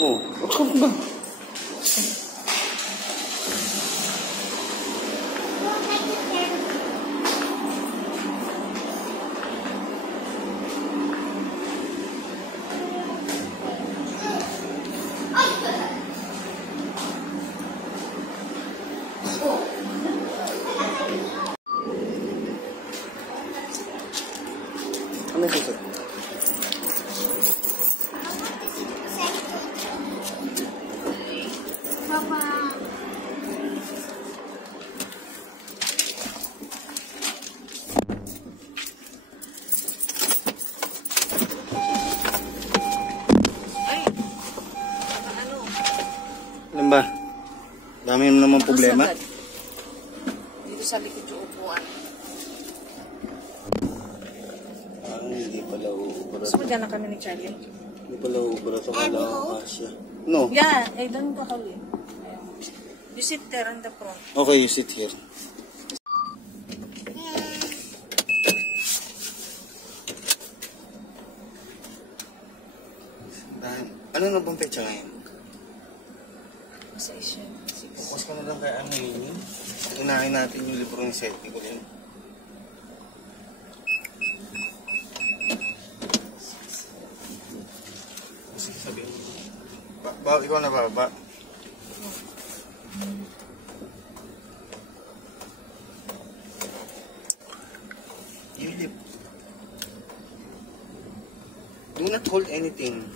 Oh, wag ba? Ano yung susunod? Ano ba? Dami mo naman problema. Dito sa likod yung upuan. Hindi pala uubra. Gusto mo dyan na kami ni Charlie? Hindi pala uubra ito. Kala ko kasya. No. Yeah, doon ka kawin. You sit there on the front. Okay, you sit here. Ano na bang pecha ngayon? Sa isya. Focus ka na lang kay ano yun. Unahin natin yung libro ng selfie ko din. Sige, sabihin mo. Ikaw na ba? Your lip. Do not hold anything.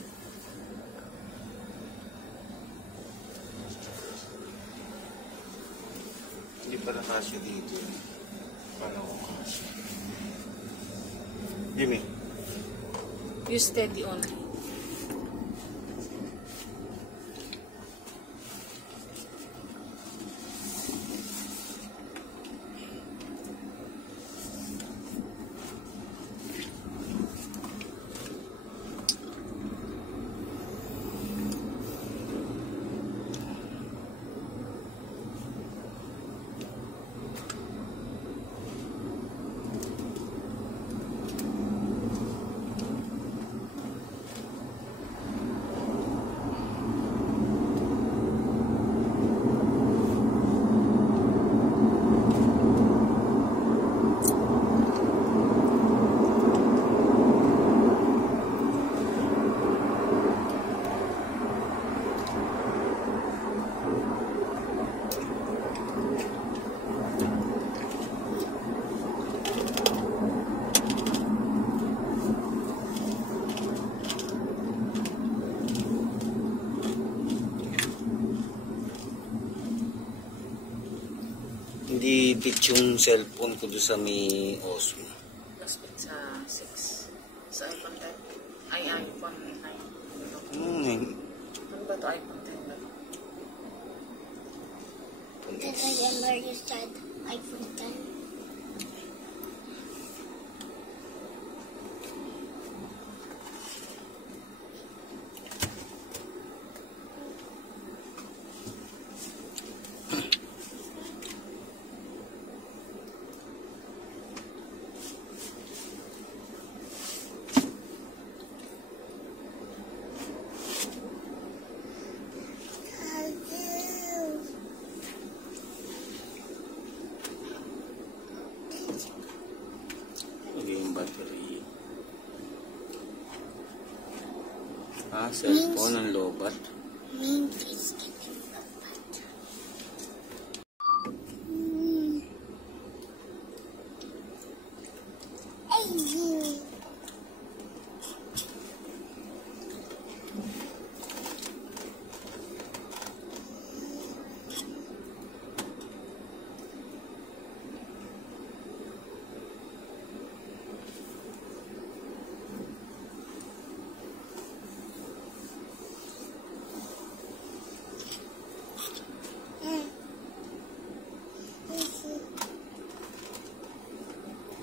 Hindi pala kasya dito. Paano ko kasya? Jimmy. You steady only. Hindi bit yung cellphone ko doon sa may Osmo. Last bit sa 6. Sa iPhone 10. Ay, iPhone 9. Ano ba ito? iPhone 10 ba? Because I already said iPhone 10. Battery. Cellphone ang lobat. Main face getting lobat.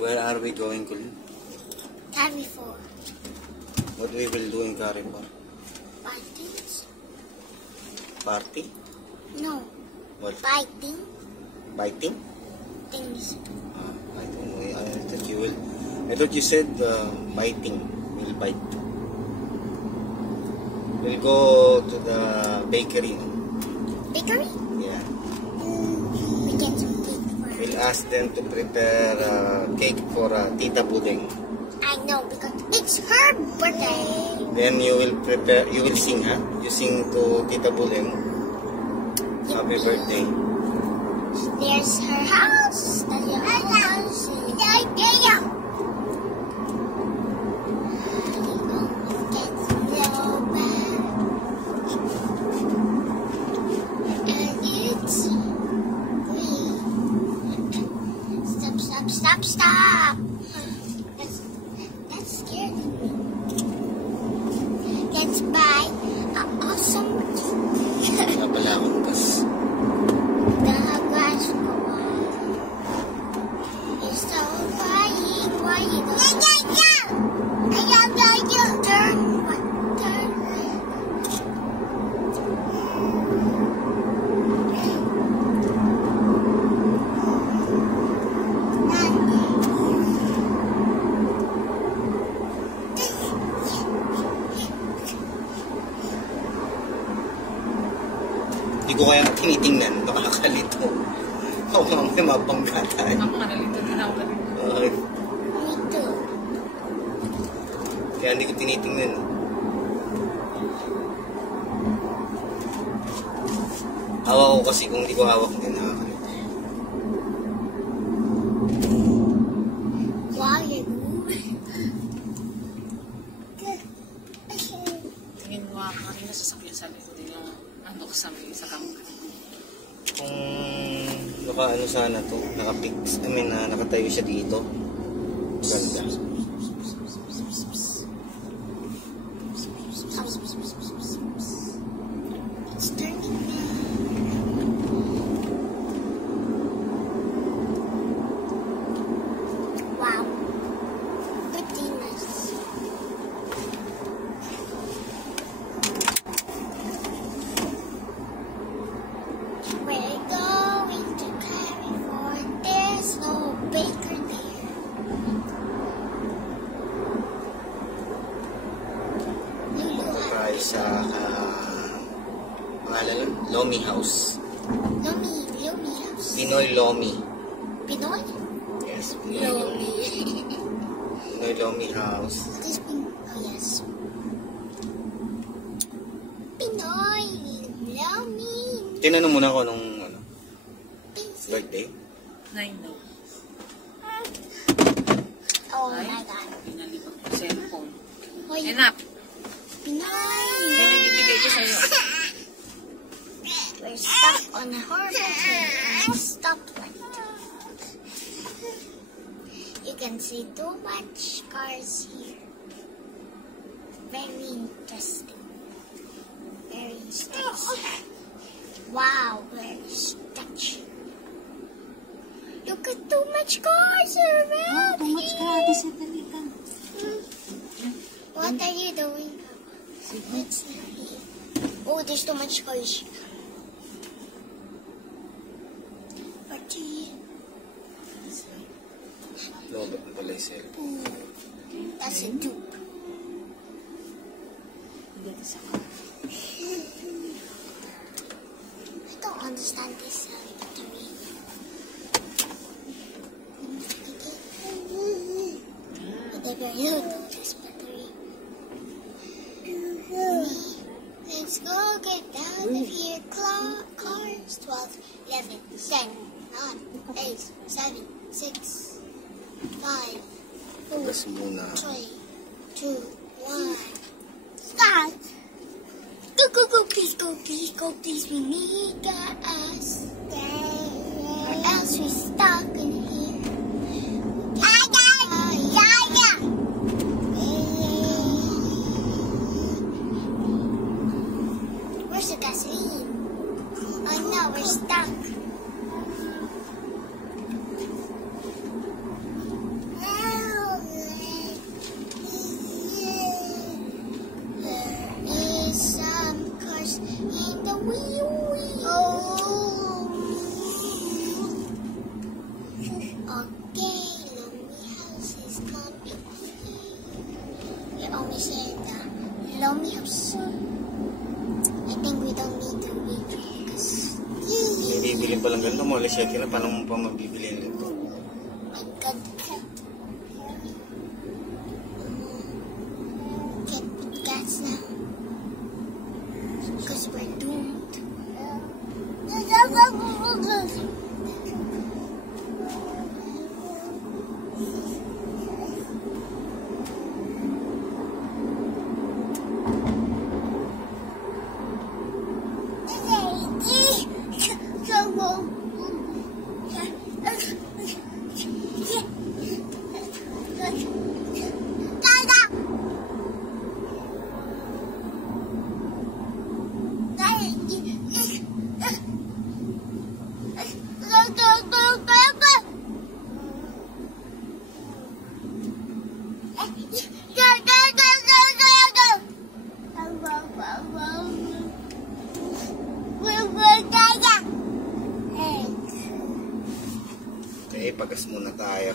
Where are we going, Colin? Carrefour. What we will do in Carrefour? Parties? Party? No. What? Biting Biting? things. I don't know. I thought you said biting. We'll bite. We'll go to the bakery. Bakery? Yeah. We get some cake for her. We'll ask them to prepare cake for Tita Budeng. I know, because it's her birthday. Then you will sing, huh? You sing to Tita Budeng. Happy birthday. There's her house. That's your house. Stop! That's scary. Let's buy an awesome Wala pala akong gas. the glass go on. It's so crying. Why you going? Turn what? Turn. Hindi ko kaya tinitingnan. Nakakalito. Ako mamaya mabangga tayo. Ako nga, nalito din ako kanina. Okay. Me too. Kaya hindi ko tinitingnan. Hawak ko kasi kung hindi ko hawak hindi nakakalito. Why you? Tingin mo ako kanina sasakyan sa likod din yung ano ko sa kamay. Kung naka-ano sana to, naka-fix, nakatayo siya dito. Ganda. It's turning now. Wow. Pretty nice. We're going to Carrefour. There's no baker there. Lulu Tayo sa, pangalan lang, Lomi House. Lomi house. Pinoy Lomi. Pinoy? Yes, Pinoy Lomi. Pinoy Lomi House. This oh yes. Pinoy Lomi. Tinanong muna ako nung birthday. 9 no. Oh Ay, my God. pinalipag ko cellphone. Hoy, Enap, Pinoy. binibigay ko sa'yo. We're stuck on a horrible stoplight. You can see too much cars here. Very interesting. Very interesting. Wow, very touching. Look at too much cars around here. What are you doing? What's that? Oh, there's too much cars. What are you? Lobat na pala yung cellphone. That's a dupe. Dito sa kamay. I don't understand this battery. I never know this battery. Let's go get out of here. Cars 12, 11, 10, 9, 8, 7, 6, 5, 4, Gas muna. 3, 2, 1. Start! Go, please, we need gas. Or else we're stuck in here. Where's the gasoline? Oh no, we're stuck. There is some cars in the wheel. Okay, Lomi House is coming. We almost said that. Lomi House. bibili pa lang ganito, mali siya kila, paano mo pa mabibili nito? God. Can't put cats now. Because we're doomed. Okay, pagas muna tayo.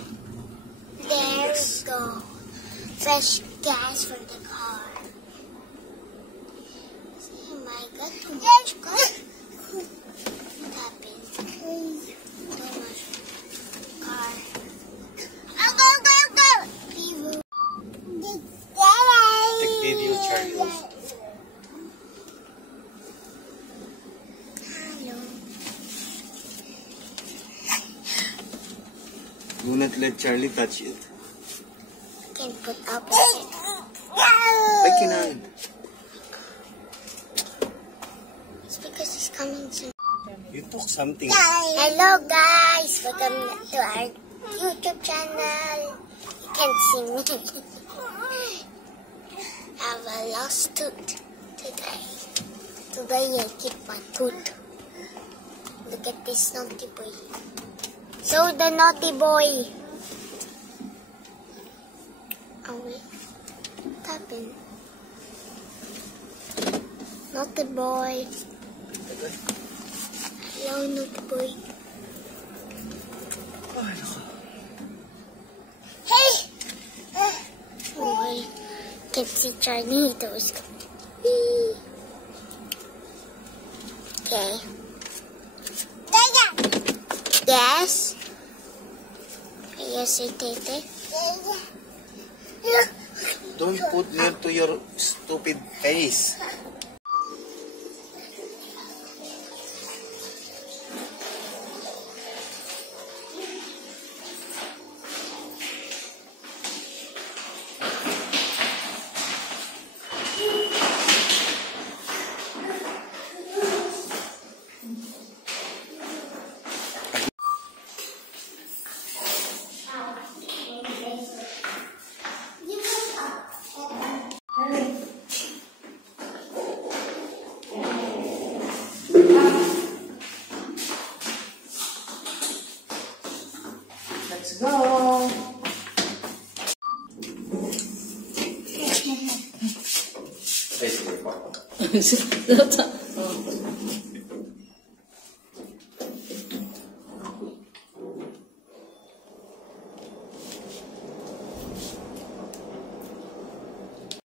There we go. Fresh gas from the car. Oh my God, too much gas. What happened? Too much car. Go. Take video, Charlie. Hello. Do not let Charlie touch it. Can put up with it. Ay, kinain. It's because he's coming soon. You took something. Hello guys, welcome to our YouTube channel. You can't see me. I have a lost tooth today. Today I keep my tooth. Look at this naughty boy. So the naughty boy. Oh wait, what happened? Naughty boy. Hello, naughty boy. Hey! Oh, I can't see Charlitos. Okay. Yes? Yes, I did it. Don't put near to your stupid face. Let's go. Ay, sige, Papa.